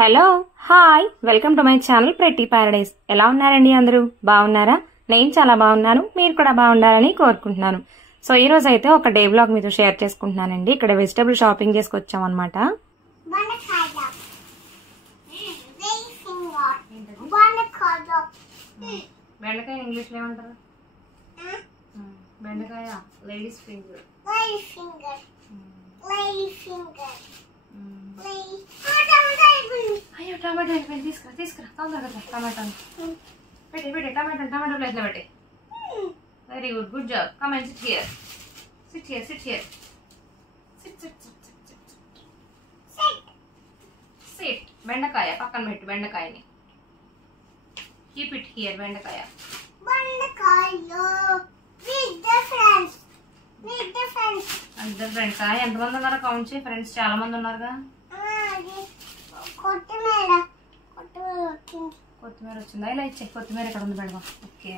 Hello hi welcome to my channel pretty Paradise. ఎలా ఉన్నారండి అందరూ? బాగున్నారా? నేను చాలా బాగున్నాను, మీరు కూడా బాగుండాలని కోరుకుంటున్నాను. సో ఈ రోజు అయితే ఒక డే బ్లాగ్ మీతో షేర్ చేసుకుంటున్నానండి. ఇక్కడ వెజిటబుల్ షాపింగ్ చేసుకొచ్చాం అనమాట. బెండకాయ ఇంగ్లీష్ లో ఏమంటారు? బెండకాయ లేడీస్ ఫింగర్. అయ్యో టమాటో అయిపోయింది, తీసుకురా తీసుకురా తొందరగా టమాటాను పెట్టి పెట్టి టమాటో ప్లేట్లో పెట్టి. Very good, good job. Come and SIT here, SIT here, SIT here, SIT SIT SIT SIT SIT SIT. బెండకాయ పక్కన పెట్టు, బెండకాయని కీప్ ఇట్ హియర్. బెండకాయ ఇద్దరు ఫ్రెండ్స్. ఎంతమంది ఉన్నారో కౌంట్ చేయి. ఫ్రెండ్స్ చాలా మంది ఉన్నారుగా. కొత్తిమీర వచ్చిందా? ఇలా ఇచ్చే కొత్తిమీర ఎక్కడ ఉంది? పెడదాం. ఓకే,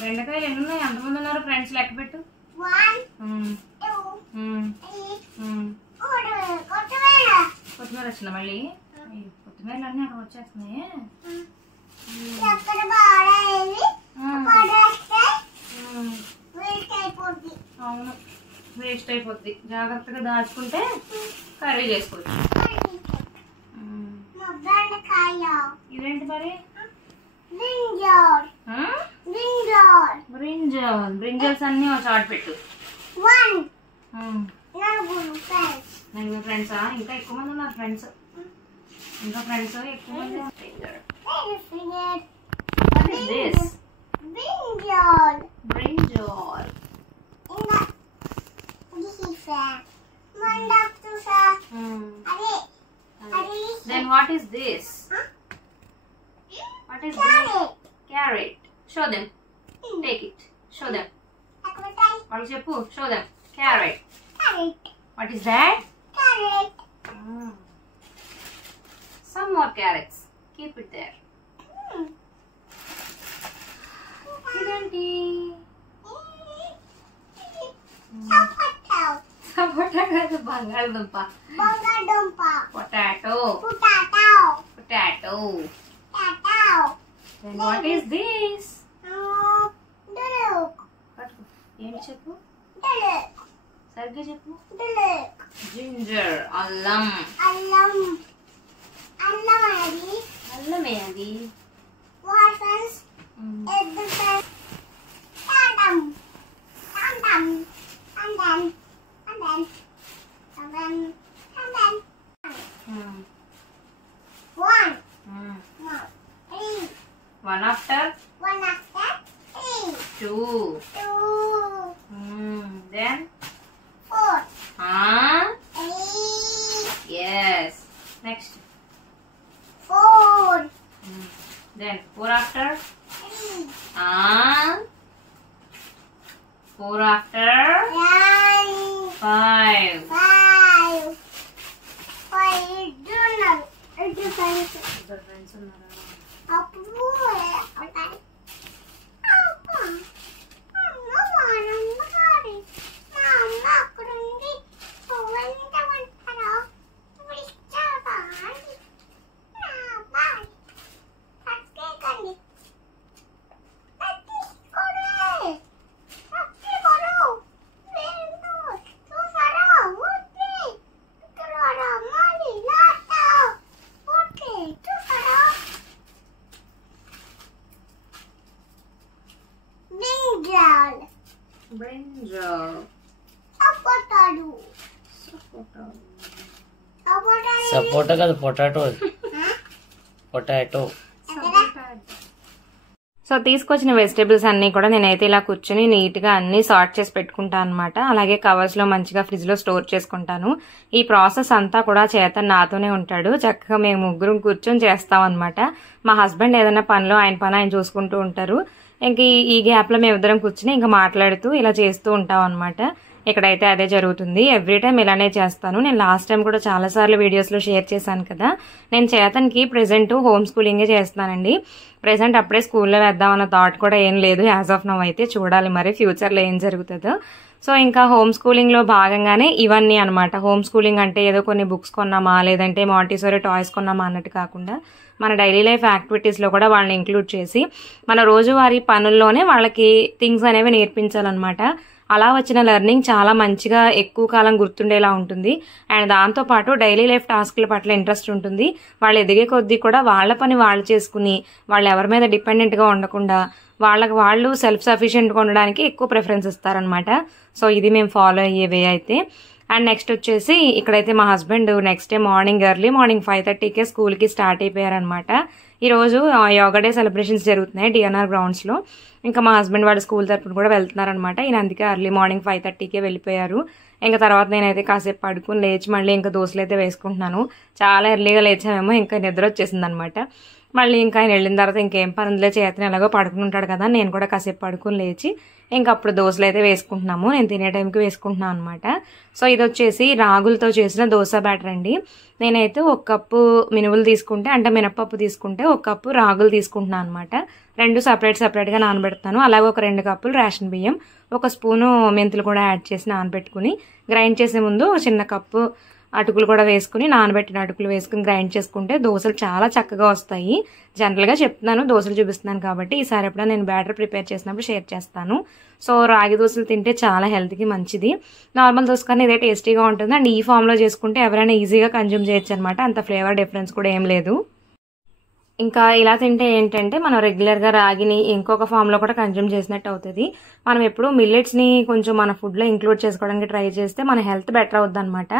బెండకాయలు ఎన్ని ఉన్నాయి? ఎంతమంది ఉన్నారు ఫ్రెండ్స్? లెక్క పెట్టు. కొత్తిమీర వచ్చిందా మళ్ళీ? కొత్తిమీరలు అన్నీ అక్కడ వచ్చేస్తున్నాయి. అవును, వేస్ట్ అయిపోద్ది. జాగ్రత్తగా దాచుకుంటే కర్రీ చేసుకోవచ్చు. ఇదేంటి మరి? బ్రింజల్స్ అన్ని ఒక చాట్ పెట్టు. నలుగురు ఫ్రెండ్సా? ఇంకా ఎక్కువ మంది ఉన్నారు ఫ్రెండ్స్. ఇంకా ఫ్రెండ్స్ ఎక్కువ మంది. Brinjal. Then what is this? What is this? Carrot. Show them. Take it. Show them. What cheppu? Show them. Carrot. What is that? Carrot. Some more carrots. Keep it there. ఇదేంటి? సపోటా కాదు, బంగాళదుంప. Potato. Then what is this? ఏంటి చెప్పు, సరిగ్గా చెప్పు. Ginger, అల్లం. అల్లమే అది. One after two. Then four. Yes. Next. Four. Then four after three. Four after five. Other friends unnara? Brinjal. సపోటా కాదు, పొటాటో. పొటాటో. సో తీసుకొచ్చిన వెజిటేబుల్స్ అన్ని కూడా నేనైతే ఇలా కూర్చొని నీట్ గా అన్ని సార్ట్ చేసి పెట్టుకుంటాను అనమాట. అలాగే కవర్స్ లో మంచిగా ఫ్రిడ్జ్ లో స్టోర్ చేసుకుంటాను. ఈ ప్రాసెస్ అంతా కూడా చేతన్ నాతోనే ఉంటాడు. చక్కగా మేము ముగ్గురం కూర్చొని చేస్తాం అనమాట. మా హస్బెండ్ ఏదైనా పనిలో ఆయన పని ఆయన చూసుకుంటూ ఉంటారు. ఇంక ఈ గ్యాప్ లో మేము ఇద్దరం కూర్చుని ఇంకా మాట్లాడుతూ ఇలా చేస్తూ ఉంటాం అనమాట. ఇక్కడైతే అదే జరుగుతుంది. ఎవ్రీ టైం ఇలానే చేస్తాను. నేను లాస్ట్ టైం కూడా చాలాసార్లు వీడియోస్లో షేర్ చేశాను కదా. నేను చేతన్కి ప్రెజెంట్ హోమ్ స్కూలింగే చేస్తున్నానండి. ప్రెజెంట్ అప్పుడే స్కూల్లో వేద్దామన్న థాట్ కూడా ఏం లేదు యాజ్ ఆఫ్ నౌ అయితే. చూడాలి మరి ఫ్యూచర్లో ఏం జరుగుతుందో. సో ఇంకా హోమ్ స్కూలింగ్లో భాగంగానే ఇవన్నీ అనమాట. హోమ్ స్కూలింగ్ అంటే ఏదో కొన్ని బుక్స్ కొన్నామా లేదంటే మాంటిసోరీ టాయ్స్ కొన్నామా అన్నట్టు కాకుండా మన డైలీ లైఫ్ యాక్టివిటీస్లో కూడా వాళ్ళని ఇంక్లూడ్ చేసి మన రోజువారీ పనుల్లోనే వాళ్ళకి థింగ్స్ అనేవి నేర్పించాలన్నమాట. అలా వచ్చిన లెర్నింగ్ చాలా మంచిగా ఎక్కువ కాలం గుర్తుండేలా ఉంటుంది. అండ్ దాంతోపాటు డైలీ లైఫ్ టాస్క్ల పట్ల ఇంట్రెస్ట్ ఉంటుంది. వాళ్ళు ఎదిగే కొద్దీ కూడా వాళ్ళ పని వాళ్ళు చేసుకుని వాళ్ళు ఎవరి మీద డిపెండెంట్గా ఉండకుండా వాళ్ళకి వాళ్ళు సెల్ఫ్ సఫిషియెంట్గా ఉండడానికి ఎక్కువ ప్రిఫరెన్స్ ఇస్తారనమాట. సో ఇది మేము ఫాలో అయ్యే వే అయితే. అండ్ నెక్స్ట్ వచ్చేసి ఇక్కడైతే మా husband next day early morning 5:30కే స్కూల్కి స్టార్ట్ అయిపోయారనమాట. ఈరోజు యోగా డే సెలబ్రేషన్స్ జరుగుతున్నాయి డిఎన్ఆర్ గ్రౌండ్స్లో. ఇంకా మా హస్బెండ్ వాళ్ళ స్కూల్ తరపున కూడా వెళ్తున్నారనమాట. ఈయన అందుకే ఎర్లీ మార్నింగ్ 5:30కే వెళ్ళిపోయారు. ఇంకా తర్వాత నేనైతే కాసేపు పడుకుని లేచి మళ్ళీ ఇంకా దోశలు అయితే వేసుకుంటున్నాను. చాలా ఎర్లీగా లేచామేమో ఇంకా నిద్ర వచ్చేసింది అనమాట. మళ్ళీ ఇంకా ఆయన వెళ్ళిన తర్వాత ఇంకేం పనులే చేతనే ఎలాగో పడుకుని ఉంటాడు కదా, నేను కూడా కాసేపు పడుకుని లేచి ఇంకా అప్పుడు దోశలు అయితే వేసుకుంటున్నాము. నేను తినే టైంకి వేసుకుంటున్నాను అనమాట. సో ఇది వచ్చేసి రాగులతో చేసిన దోశ బ్యాటర్ అండి. నేనైతే 1 కప్పు మినువులు తీసుకుంటే అంటే మినపప్పు తీసుకుంటే 1 కప్పు రాగులు తీసుకుంటున్నాను అనమాట. 2 సపరేట్గా నానబెడతాను. అలాగే ఒక 2 కప్పులు రేషన్ బియ్యం, 1 స్పూను మెంతులు కూడా యాడ్ చేసి నానబెట్టుకుని గ్రైండ్ చేసే ముందు చిన్న కప్పు అటుకులు కూడా వేసుకుని నానబెట్టిన అటుకులు వేసుకుని గ్రైండ్ చేసుకుంటే దోశలు చాలా చక్కగా వస్తాయి. జనరల్గా చెప్తున్నాను, దోశలు చూపిస్తున్నాను కాబట్టి ఈసారి ఎప్పుడైనా నేను బ్యాటర్ ప్రిపేర్ చేసినప్పుడు షేర్ చేస్తాను. సో రాగి దోశలు తింటే చాలా హెల్త్కి మంచిది. నార్మల్ దోశ కన్నా ఇదే టేస్టీగా ఉంటుంది. అండ్ ఈ ఫామ్లో చేసుకుంటే ఎవరైనా ఈజీగా కన్జ్యూమ్ చేయొచ్చు అనమాట. అంత ఫ్లేవర్ డిఫరెన్స్ కూడా ఏం లేదు. ఇంకా ఇలా తింటే ఏంటంటే మనం రెగ్యులర్గా రాగిని ఇంకొక ఫామ్లో కూడా కన్జ్యూమ్ చేసినట్టు అవుతుంది. మనం ఎప్పుడు మిల్లెట్స్ని కొంచెం మన ఫుడ్లో ఇంక్లూడ్ చేసుకోవడానికి ట్రై చేస్తే మన హెల్త్ బెటర్ అవుద్ది అనమాట.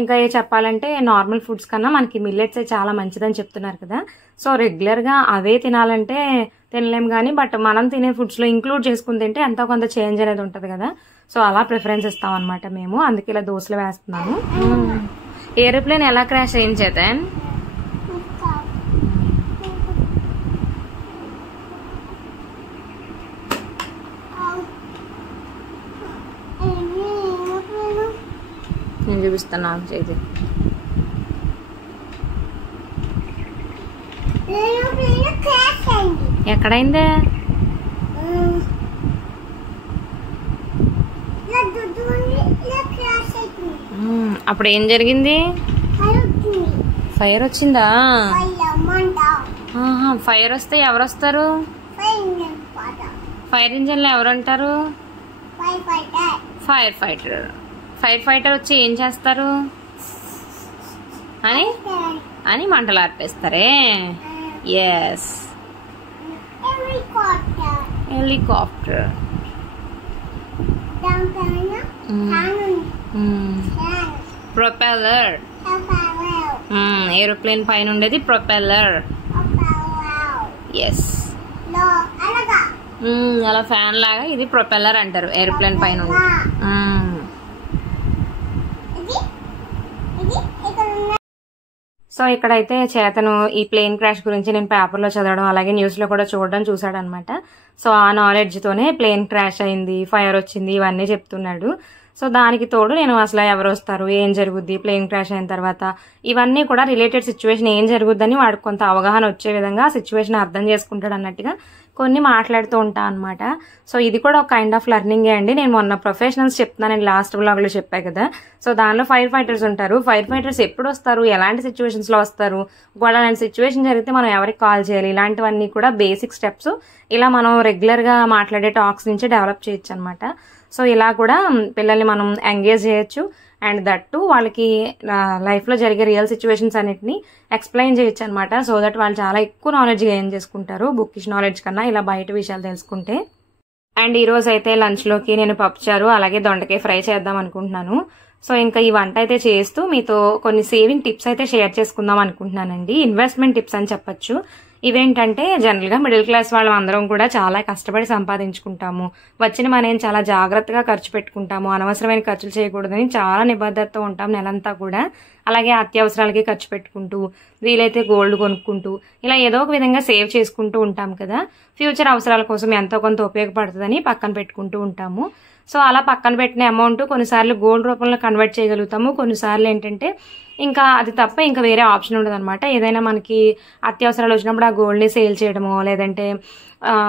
ఇంకా చెప్పాలంటే నార్మల్ ఫుడ్స్ కన్నా మనకి మిల్లెట్స్ చాలా మంచిదని చెప్తున్నారు కదా. సో రెగ్యులర్గా అవే తినాలంటే తినలేం కానీ బట్ మనం తినే ఫుడ్స్లో ఇంక్లూడ్ చేసుకుని తింటే ఎంతో కొంత చేంజ్ అనేది ఉంటుంది కదా. సో అలా ప్రిఫరెన్స్ ఇస్తాం అనమాట మేము. అందుకే ఇలా దోశలు వేస్తున్నాను. ఏరోప్లేన్ ఎలా క్రాష్ అయింది చేతన్? నేను చూపిస్తాను నాకు చేతి. ఎక్కడైందే? అప్పుడు ఏం జరిగింది? ఫైర్ వచ్చిందా? ఫైర్ వస్తే ఎవరు వస్తారు? ఫైర్ ఇంజిన్ లో ఎవరు ఉంటారు? Fire fighter. ఫైర్ ఫైటర్ వచ్చి ఏం చేస్తారు అని మంటలు ఆర్పేస్తారే. Yes, helicopter. ప్రొపెల్లర్. ఏరోప్లేన్ పైన ఉండేది ప్రొపెల్లర్. ఎస్, అలా ఫ్యాన్ లాగా ఇది ప్రొపెల్లర్ అంటారు ఏరోప్లేన్ పైన ఉండేది. సో ఇక్కడైతే చేతను ఈ ప్లేన్ క్రాష్ గురించి నేను పేపర్లో చదవడం అలాగే న్యూస్లో కూడా చూసాడనమాట. సో ఆ నాలెడ్జ్తోనే ప్లేన్ క్రాష్ అయింది, ఫైర్ వచ్చింది ఇవన్నీ చెప్తున్నాడు. సో దానికి తోడు నేను అసలు ఎవరు వస్తారు, ఏం జరుగుద్ది ప్లేన్ క్రాష్ అయిన తర్వాత, ఇవన్నీ కూడా రిలేటెడ్ సిచ్యువేషన్ ఏం జరుగుద్దని వాడికి కొంత అవగాహన వచ్చే విధంగా ఆ సిచ్యువేషన్ అర్థం చేసుకుంటాడు అన్నట్టుగా కొన్ని మాట్లాడుతూ ఉంటా అనమాట. సో ఇది కూడా ఒక కైండ్ ఆఫ్ లెర్నింగే అండి. నేను మొన్న ప్రొఫెషనల్స్ చెప్తున్నాను, నేను లాస్ట్ వ్లాగ్లో చెప్పా కదా. సో దానిలో ఫైర్ ఫైటర్స్ ఉంటారు. ఫైర్ ఫైటర్స్ ఎప్పుడు వస్తారు, ఎలాంటి సిచ్యువేషన్స్లో వస్తారు, ఒకవేళ అలాంటి సిచ్యువేషన్ జరిగితే మనం ఎవరికి కాల్ చేయాలి, ఇలాంటివన్నీ కూడా బేసిక్ స్టెప్స్ ఇలా మనం రెగ్యులర్గా మాట్లాడే టాక్స్ నుంచి డెవలప్ చేయొచ్చు అనమాట. సో ఇలా కూడా పిల్లల్ని మనం ఎంగేజ్ చేయొచ్చు. అండ్ దట్టు వాళ్ళకి లైఫ్లో జరిగే రియల్ సిచ్యువేషన్స్ అన్నిటిని ఎక్స్ప్లెయిన్ చేయొచ్చు అనమాట. సో దట్ వాళ్ళు చాలా ఎక్కువ నాలెడ్జ్ గెయిన్ చేసుకుంటారు బుక్కిష్ నాలెడ్జ్ కన్నా ఇలా బయట విషయాలు తెలుసుకుంటే. అండ్ ఈరోజు అయితే లంచ్లోకి నేను పప్పుచారు అలాగే దొండకాయ ఫ్రై చేద్దాం అనుకుంటున్నాను. సో ఇంకా ఈ వంట అయితే చేస్తూ మీతో కొన్ని సేవింగ్ టిప్స్ అయితే షేర్ చేసుకుందాం అనుకుంటున్నానండి. ఇన్వెస్ట్మెంట్ టిప్స్ అని చెప్పొచ్చు. ఇవేంటంటే జనరల్గా మిడిల్ క్లాస్ వాళ్ళం అందరం కూడా చాలా కష్టపడి సంపాదించుకుంటాము. వచ్చిన మనీని చాలా జాగ్రత్తగా ఖర్చు పెట్టుకుంటాము. అనవసరమైన ఖర్చులు చేయకూడదని చాలా నిబద్ధతతో ఉంటాం నెలంతా కూడా. అలాగే అత్యవసరాలకి ఖర్చు పెట్టుకుంటూ వీలైతే గోల్డ్ కొనుక్కుంటూ ఇలా ఏదో ఒక విధంగా సేవ్ చేసుకుంటూ ఉంటాం కదా. ఫ్యూచర్ అవసరాల కోసం ఎంతో కొంత ఉపయోగపడుతుందని పక్కన పెట్టుకుంటూ ఉంటాము. సో అలా పక్కన పెట్టిన అమౌంట్ కొన్నిసార్లు గోల్డ్ రూపంలో కన్వర్ట్ చేయగలుగుతాము, కొన్నిసార్లు ఏంటంటే ఇంకా అది తప్ప ఇంకా వేరే ఆప్షన్ ఉండదు అనమాట. ఏదైనా మనకి అత్యవసరాలు వచ్చినప్పుడు ఆ గోల్డ్ని సేల్ చేయడమో లేదంటే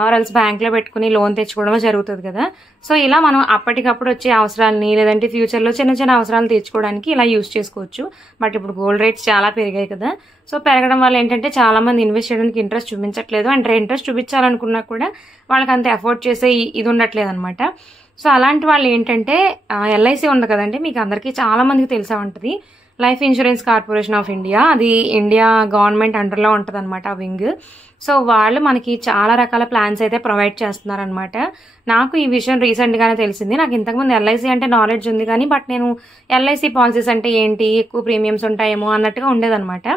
ఆర్ఎల్స్ బ్యాంక్లో పెట్టుకుని లోన్ తెచ్చుకోవడమో జరుగుతుంది కదా. సో ఇలా మనం అప్పటికప్పుడు వచ్చే అవసరాలని లేదంటే ఫ్యూచర్లో చిన్న చిన్న అవసరాలు తీర్చుకోవడానికి ఇలా యూజ్ చేసుకోవచ్చు. బట్ ఇప్పుడు గోల్డ్ రేట్స్ చాలా పెరిగాయి కదా. సో పెరగడం వల్ల ఏంటంటే చాలామంది ఇన్వెస్ట్ చేయడానికి ఇంట్రెస్ట్ చూపించట్లేదు. అంటే ఇంట్రెస్ట్ చూపించాలనుకున్నా కూడా వాళ్ళకి అంత ఎఫోర్డ్ చేసే ఇది ఉండట్లేదు అనమాట. సో అలాంటి వాళ్ళు ఏంటంటే ఎల్ఐసి ఉంది కదండి, మీకు అందరికీ చాలా మందికి తెలిసే ఉంటుంది. Life insurance corporation of India, అది ఇండియా గవర్నమెంట్ అండర్లో ఉంటుంది అనమాట ఆ వింగ్. సో వాళ్ళు మనకి చాలా రకాల ప్లాన్స్ అయితే ప్రొవైడ్ చేస్తున్నారనమాట. నాకు ఈ విషయం రీసెంట్గానే తెలిసింది. నాకు ఇంతకుముందు ఎల్ఐసి అంటే నాలెడ్జ్ ఉంది కానీ బట్ నేను ఎల్ఐసి పాలసీస్ అంటే ఏంటి, ఎక్కువ ప్రీమియమ్స్ ఉంటాయేమో అన్నట్టుగా ఉండేదన్నమాట.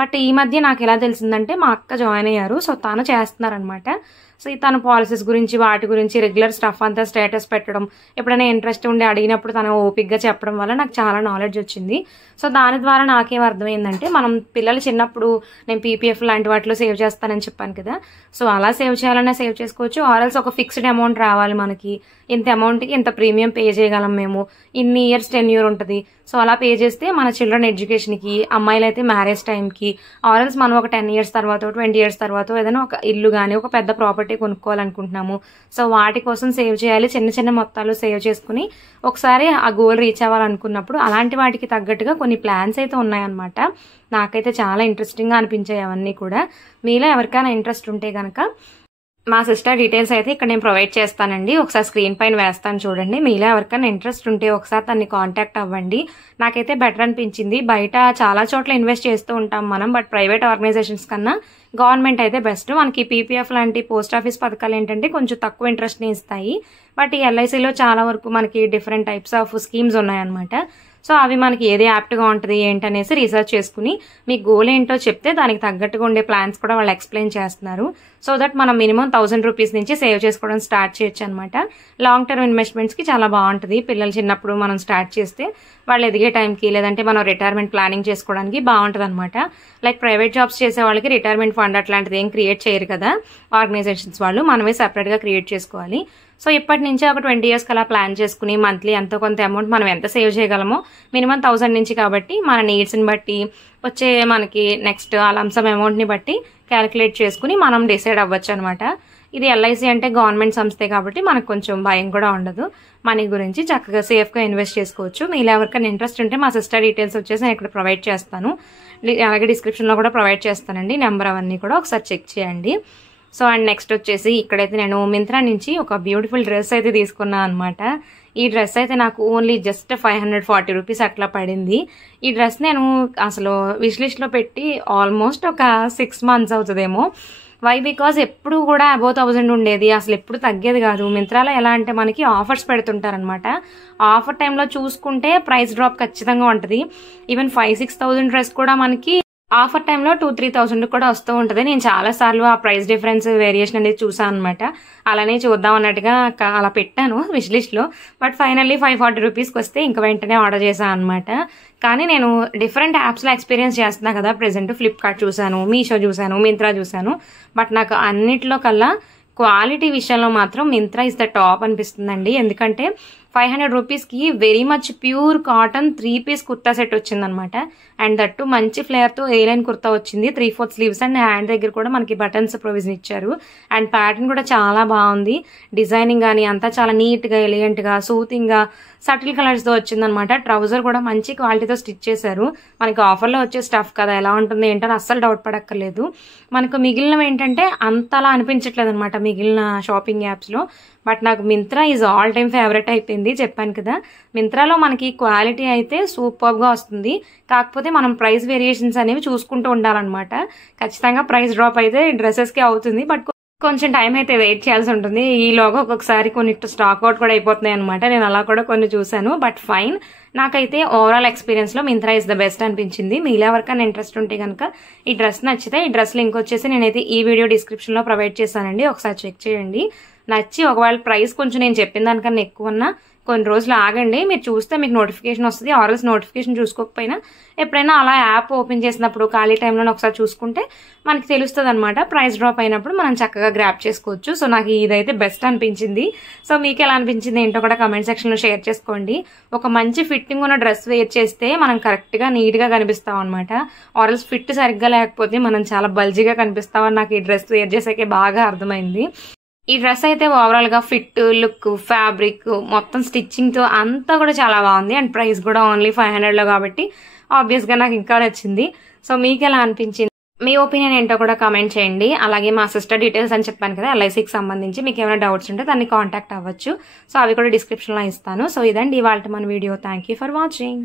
బట్ ఈ మధ్య నాకు ఎలా తెలిసిందంటే మా అక్క జాయిన్ అయ్యారు, సో తను చేస్తున్నారనమాట. సో తన పాలసీస్ గురించి వాటి గురించి రెగ్యులర్ స్టఫ్ అంతా స్టేటస్ పెట్టడం, ఎప్పుడైనా ఇంట్రెస్ట్ ఉండి అడిగినప్పుడు తను ఓపిక్గా చెప్పడం వల్ల నాకు చాలా నాలెడ్జ్ వచ్చింది. సో దాని ద్వారా నాకేం అర్థమైందంటే మనం పిల్లలు చిన్నప్పుడు నేను పీపీఎఫ్ లాంటి వాటిలో సేవ్ చేస్తానని చెప్పాను కదా. సో అలా సేవ్ చేయాలన్నా సేవ్ చేసుకోవచ్చు, ఆర్ఎల్స్ ఒక ఫిక్స్డ్ అమౌంట్ రావాలి మనకి, ఇంత అమౌంట్కి ఇంత ప్రీమియం పే చేయగలం మేము, ఇన్ని ఇయర్స్ టెన్యూర్ ఉంటుంది. సో అలా పే చేస్తే మన చిల్డ్రన్ ఎడ్యుకేషన్కి, అమ్మాయిలు అయితే మ్యారేజ్ టైంకి, ఆర్ఎల్స్ మనం ఒక 10 years తర్వాత 20 years తర్వాత ఏదైనా ఒక ఇల్లు కానీ ఒక పెద్ద ప్రాపర్టీ కొనుక్కోవాలనుకుంటున్నాము. సో వాటి కోసం సేవ్ చేయాలి, చిన్న చిన్న మొత్తాలు సేవ్ చేసుకుని ఒకసారి ఆ గోల్ రీచ్ అవ్వాలనుకున్నప్పుడు అలాంటి వాటికి తగ్గట్టుగా కొన్ని ప్లాన్స్ అయితే ఉన్నాయన్నమాట. నాకైతే చాలా ఇంట్రెస్టింగ్గా అనిపించాయి అవన్నీ కూడా. మీలో ఎవరికైనా ఇంట్రెస్ట్ ఉంటే కనుక మా సిస్టర్ డీటెయిల్స్ అయితే ఇక్కడ నేను ప్రొవైడ్ చేస్తానండి, ఒకసారి స్క్రీన్ పైన వేస్తాను చూడండి. మీలో ఎవరికైనా ఇంట్రెస్ట్ ఉంటే ఒకసారి తన్ని కాంటాక్ట్ అవ్వండి. నాకైతే బెటర్ అనిపించింది. బయట చాలా చోట్ల ఇన్వెస్ట్ చేస్తూ ఉంటాం మనం, బట్ ప్రైవేట్ ఆర్గనైజేషన్స్ కన్నా గవర్నమెంట్ అయితే బెస్ట్. మనకి పీపీఎఫ్ లాంటి పోస్ట్ ఆఫీస్ పథకాలు ఏంటంటే కొంచెం తక్కువ ఇంట్రెస్ట్ని ఇస్తాయి, బట్ ఈ ఎల్ఐసిలో చాలా వరకు మనకి డిఫరెంట్ టైప్స్ ఆఫ్ స్కీమ్స్ ఉన్నాయన్నమాట. సో అవి మనకి ఏది యాప్ట్గా ఉంటుంది ఏంటనేసి రీసెర్చ్ చేసుకుని మీ గోల్ ఏంటో చెప్తే దానికి తగ్గట్టుగా ఉండే ప్లాన్స్ కూడా వాళ్ళు ఎక్స్ప్లెయిన్ చేస్తున్నారు. సో దట్ మనం మినిమం 1000 రూపీస్ నుంచి సేవ్ చేసుకోవడం స్టార్ట్ చేయొచ్చు అనమాట. లాంగ్ టర్మ్ ఇన్వెస్ట్మెంట్స్కి చాలా బాగుంటుంది. పిల్లలు చిన్నప్పుడు మనం స్టార్ట్ చేస్తే వాళ్ళు ఎదిగే టైంకి లేదంటే మనం రిటైర్మెంట్ ప్లానింగ్ చేసుకోవడానికి బాగుంటుంది అనమాట. లైక్ ప్రైవేట్ జాబ్స్ చేసే వాళ్ళకి రిటైర్మెంట్ ఫండ్ అట్లాంటిది ఏం క్రియేట్ చేయరు కదా ఆర్గనైజేషన్స్ వాళ్ళు, మనమే సెపరేట్గా క్రియేట్ చేసుకోవాలి. సో ఇప్పటి నుంచి ఒక 20 years అలా ప్లాన్ చేసుకుని మంత్లీ ఎంతో కొంత అమౌంట్ మనం ఎంత సేవ్ చేయగలమో మినిమం 1000 నుంచి, కాబట్టి మన నీడ్స్ని బట్టి వచ్చే మనకి నెక్స్ట్ ఆ లంసమ్ అమౌంట్ని బట్టి క్యాలిక్యులేట్ చేసుకుని మనం డిసైడ్ అవ్వచ్చు అనమాట. ఇది ఎల్ఐసి అంటే గవర్నమెంట్ సంస్థే కాబట్టి మనకు కొంచెం భయం కూడా ఉండదు. మనీ గురించి చక్కగా సేఫ్గా ఇన్వెస్ట్ చేసుకోవచ్చు. మీలో ఎవరికైనా ఇంట్రెస్ట్ ఉంటే మా సిస్టర్ డీటెయిల్స్ వచ్చేసి నేను ఇక్కడ ప్రొవైడ్ చేస్తాను, అలాగే డిస్క్రిప్షన్లో కూడా ప్రొవైడ్ చేస్తానండి, నెంబర్ అవన్నీ కూడా ఒకసారి చెక్ చేయండి. సో అండ్ నెక్స్ట్ వచ్చేసి ఇక్కడైతే నేను మింత్రా నుంచి ఒక బ్యూటిఫుల్ డ్రెస్ అయితే తీసుకున్నాను అనమాట. ఈ డ్రెస్ అయితే నాకు ఓన్లీ జస్ట్ 540 రూపీస్ అట్లా పడింది. ఈ డ్రెస్ నేను అసలు విష్ లిస్ట్లో పెట్టి ఆల్మోస్ట్ ఒక 6 months అవుతుందేమో. వై బికాజ్ ఎప్పుడు కూడా అబౌవ్ 1000 ఉండేది, అసలు ఎప్పుడు తగ్గేది కాదు. మింత్రాలో ఎలా అంటే మనకి ఆఫర్స్ పెడుతుంటారనమాట. ఆఫర్ టైంలో చూసుకుంటే ప్రైస్ డ్రాప్ ఖచ్చితంగా ఉంటుంది. ఈవెన్ 5-6,000 డ్రెస్ కూడా మనకి ఆఫర్ టైంలో 2-3,000 కూడా వస్తూ ఉంటుంది. నేను చాలాసార్లు ఆ ప్రైస్ డిఫరెన్స్ వేరియేషన్ అనేది చూసాను అనమాట. అలానే చూద్దాం అన్నట్టుగా అలా పెట్టాను విష్ లిస్ట్లో, బట్ ఫైనల్లీ 540 రూపీస్కి వస్తే ఇంకా వెంటనే ఆర్డర్ చేశాను అనమాట. కానీ నేను డిఫరెంట్ యాప్స్లో ఎక్స్పీరియన్స్ చేస్తున్నా కదా, ప్రెజెంట్ ఫ్లిప్కార్ట్ చూశాను, మీషో చూశాను, మింత్రా చూశాను, బట్ నాకు అన్నిట్లో కల్లా క్వాలిటీ విషయంలో మాత్రం మింత్రా ఇస్ ద టాప్ అనిపిస్తుందండి. ఎందుకంటే 500 రూపీస్కి very much pure cotton 3-piece kurta set వచ్చిందనమాట. అండ్ దట్టు మంచి ఫ్లేయర్తో ఏ-లైన్ కుర్తా వచ్చింది, 3/4 స్లీవ్స్ అండ్ హ్యాండ్ దగ్గర కూడా మనకి బటన్స్ ప్రొవిజన్ ఇచ్చారు. అండ్ ప్యాటర్న్ కూడా చాలా బాగుంది, డిజైనింగ్ కానీ అంతా చాలా నీట్గా ఎలిగెంట్గా సూతింగ్గా సటిల్ కలర్స్తో వచ్చిందనమాట. ట్రౌజర్ కూడా మంచి క్వాలిటీతో స్టిచ్ చేశారు. మనకి ఆఫర్లో వచ్చే స్టఫ్ కదా, ఎలా ఉంటుంది ఏంటని అస్సలు డౌట్ పడక్కర్లేదు. మనకు మిగిలినవి ఏంటంటే అంతలా అనిపించట్లేదు అనమాట మిగిలిన షాపింగ్ యాప్స్లో. బట్ నాకు Myntra is all time favourite అయిపోయింది. చెప్పాను కదా, మింత్రాలో మనకి క్వాలిటీ అయితే సూపర్గా వస్తుంది, కాకపోతే మనం ప్రైస్ వేరియేషన్స్ అనేవి చూసుకుంటూ ఉండాలన్నమాట. ఖచ్చితంగా ప్రైస్ డ్రాప్ అయితే డ్రెస్సెస్కి అవుతుంది, బట్ కొంచెం టైం అయితే వెయిట్ చేయాల్సి ఉంటుంది. ఈలోగా ఒక్కొక్కసారి కొన్ని స్టాక్ అవుట్ కూడా అయిపోతున్నాయి అనమాట. నేను అలా కూడా కొన్ని చూశాను, బట్ ఫైన్. నాకైతే ఓవరాల్ ఎక్స్పీరియన్స్లో మింత్రా ఇస్ ద బెస్ట్ అనిపించింది. మీలో ఎవరికైనా ఇంట్రెస్ట్ ఉంటే కనుక ఈ డ్రెస్ నచ్చితే ఈ డ్రెస్ లింక్ వచ్చేసి నేనైతే ఈ వీడియో డిస్క్రిప్షన్లో ప్రొవైడ్ చేశానండి, ఒకసారి చెక్ చేయండి. నచ్చి ఒకవేళ ప్రైస్ కొంచెం నేను చెప్పిన దానికన్నా ఎక్కువ ఉన్నా కొన్ని రోజులు ఆగండి, మీరు చూస్తే మీకు నోటిఫికేషన్ వస్తుంది. ఆర్ఎల్స్ నోటిఫికేషన్ చూసుకోకపోయినా ఎప్పుడైనా అలా యాప్ ఓపెన్ చేసినప్పుడు ఖాళీ టైంలో ఒకసారి చూసుకుంటే మనకి తెలుస్తుంది అనమాట. ప్రైస్ డ్రాప్ అయినప్పుడు మనం చక్కగా గ్రాప్ చేసుకోవచ్చు. సో నాకు ఇదైతే బెస్ట్ అనిపించింది. సో మీకు ఎలా అనిపించింది ఏంటో కూడా కమెంట్ సెక్షన్లో షేర్ చేసుకోండి. ఒక మంచి ఫిట్టింగ్ ఉన్న డ్రెస్ వేర్ చేస్తే మనం కరెక్ట్గా నీట్గా కనిపిస్తాం అనమాట. ఆర్ఎల్స్ ఫిట్ సరిగ్గా లేకపోతే మనం చాలా బల్జీగా కనిపిస్తామని నాకు ఈ డ్రెస్ వేర్ చేసాకే బాగా అర్థమైంది. ఈ డ్రెస్ అయితే ఓవరాల్గా ఫిట్, లుక్, ఫ్యాబ్రిక్, మొత్తం స్టిచ్చింగ్తో అంతా కూడా చాలా బాగుంది. అండ్ ప్రైస్ కూడా ఓన్లీ 500లో కాబట్టి ఆబ్వియస్గా నాకు ఇంకా నచ్చింది. సో మీకు ఎలా అనిపించింది, మీ ఒపీనియన్ ఏంటో కూడా కామెంట్ చేయండి. అలాగే మా సిస్టర్ డీటెయిల్స్ అని చెప్పాను కదా, LICకి సంబంధించి మీకు ఏమైనా డౌట్స్ ఉంటే దాన్ని కాంటాక్ట్ అవ్వచ్చు. సో అవి కూడా డిస్క్రిప్షన్లో ఇస్తాను. సో ఇదండి ఇవాళ మన video. Thank you for watching.